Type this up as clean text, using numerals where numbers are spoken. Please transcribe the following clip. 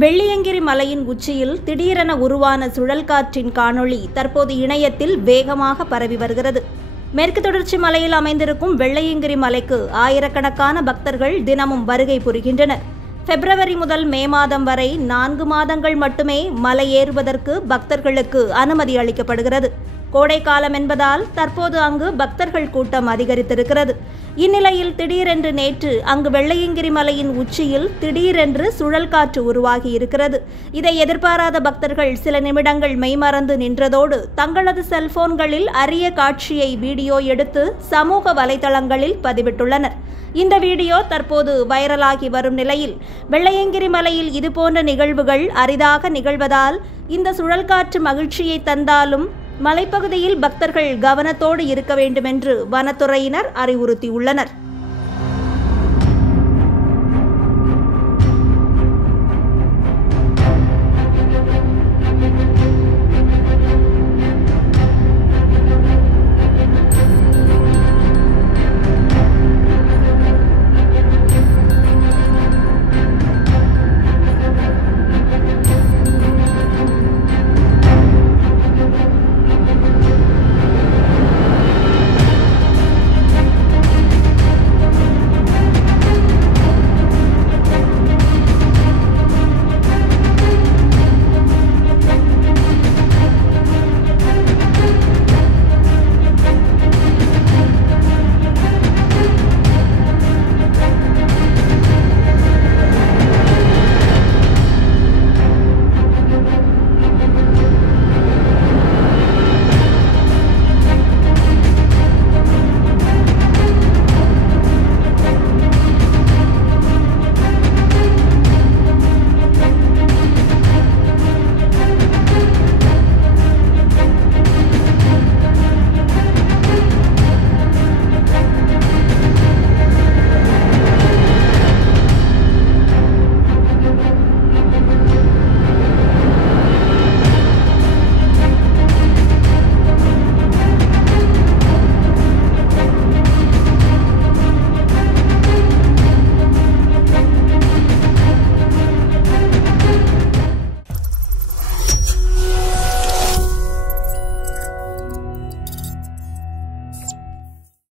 வெள்ளியங்கிரி மலையின் உச்சியில் திடீரென உருவான சுழல் காற்றின் காணொளி தற்போது இணையத்தில் வேகமாக பரவி வருகிறது. மேற்கு தொடர்ச்சி மலையில் அமைந்திருக்கும் வெள்ளியங்கிரி மலைக்கு ஆயிரக்கணக்கான பக்தர்கள் தினமும் வருகை புரிகின்றனர். பிப்ரவரி முதல் மே மாதம் வரை 4 மாதங்கள் மட்டுமே மலை ஏறுவதற்கு பக்தர்களுக்கு அனுமதி அளிக்கப்படுகிறது. கோடை காலம் என்பதால் தற்போது அங்கு பக்தர்கள் கூட்டம் அதிகரித்திருக்கிறது. இந்நிலையில் திடீரென்று நேற்று அங்கு வெள்ளியங்கிரி மலையின் உச்சியில் திடீரென்று சுழல் காற்று உருவாகி இருக்கிறது. இதை எதிர்பாராத பக்தர்கள் சில நிமிடங்கள் மெய்மறந்து நின்றதோடு தங்களது செல்போன்களில் அரிய காட்சியை வீடியோ எடுத்து சமூக வலைதளங்களில் பதிவிட்டுள்ளனர். இந்த வீடியோ தற்போது வைரலாகி வரும் நிலையில் வெள்ளியங்கிரி மலையில் இதுபோன்ற நிகழ்வுகள் அரிதாக நிகழ்வதால் இந்த சுழல் காற்று மகிழ்ச்சியை தந்தாலும் மலைப்பகுதியில் பக்தர்கள் கவனத்தோடு இருக்க வேண்டும் என்று வனத்துறையினர் அறிவுறுத்தியுள்ளனர்.